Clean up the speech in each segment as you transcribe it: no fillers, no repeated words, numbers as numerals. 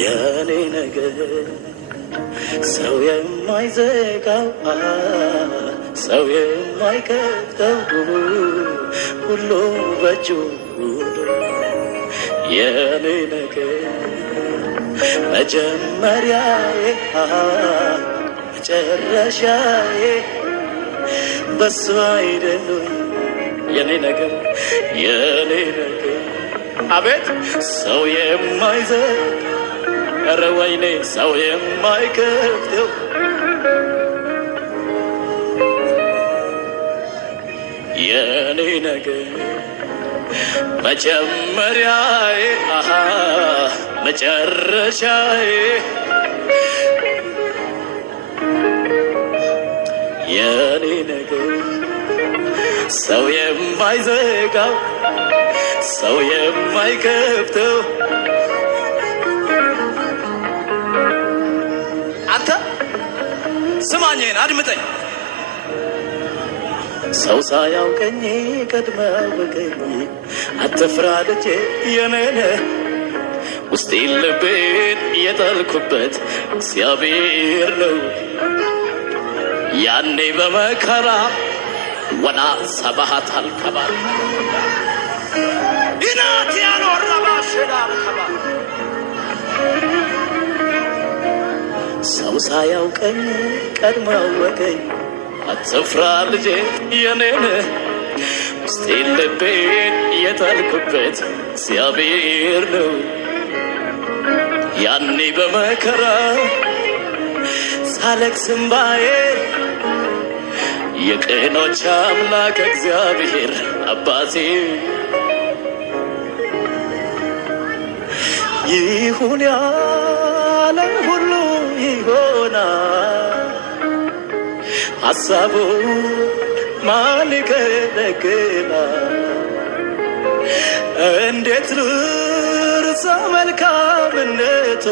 የኔ ነገር ሰው የማይዘጋው ሰው የማይከፍተው ሁሉ በእጁ የኔ ነገር መጀመሪያዬ መጨረሻዬ በሱ አይደሉኝ የኔ ነገር አቤት ሰው የማይዘጋው ኧረ ወይኔ ሰው የማይከፍተው የኔ ነገር መጀመሪያዬ መጨረሻዬ የኔ ነገር ሰው የማይዘጋው ሰው የማይከፍተው አንተ ስማኝን አድምጠኝ ሰው ሳያውቀኝ ቀድመህ አወቀኝ አትፍራ ልጄ የኔነ ውስጤን ልቤን የጣልኩበት እግዚአብሔር ነው ያኔ በመከራ ወና ሰባሃት አልከባል ኢናት ያኖረባ ሽዳር ከባል ሰው ሳያውቀኝ ቀድሞ አወቀኝ አትፍራ ልጄ የኔን ውስጤን ልቤን የጣልኩበት እግዚአብሔር ነው ያኔ በመከራ ሳለቅስ እንባዬ የቅኖች አምላክ እግዚአብሔር አባቴ ይሁን ያለ ሁሉ ይሆናል ሐሳቡ ማን ይከለክላል እንዴት ልርሳ መልካምነቱ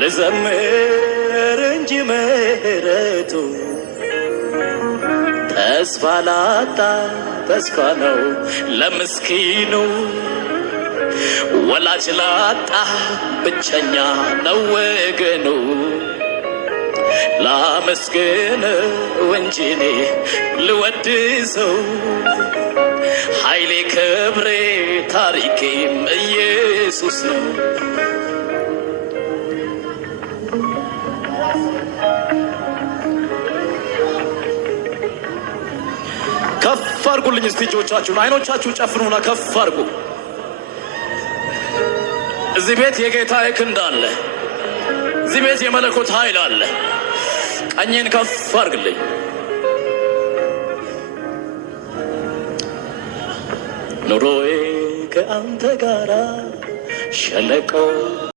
ልዘምር እንጂ ምሕረቱ ተስፋ ላጣ ተስፋ ነው ለምስኪኑ ወላጅ ላጣ ብቸኛ ነው ወገኑ ላመስግነው እንጂ እኔ ልወድሰው ኃይሌ ክብሬ ታሪኬም ኢየሱስ ነው ከፍ አድርጉልኝ እስቲ እጆቻችሁን አይኖቻችሁን ጨፍኑና ከፍ አድርጉ እዚህ ቤት የጌታ ክንድ አለ እዚህ ቤት የመለኮት ኃይል አለ ቀኝን ከፍ አድርግልኝ ኑሮዬ ከአንተ ጋራ ሸለቆ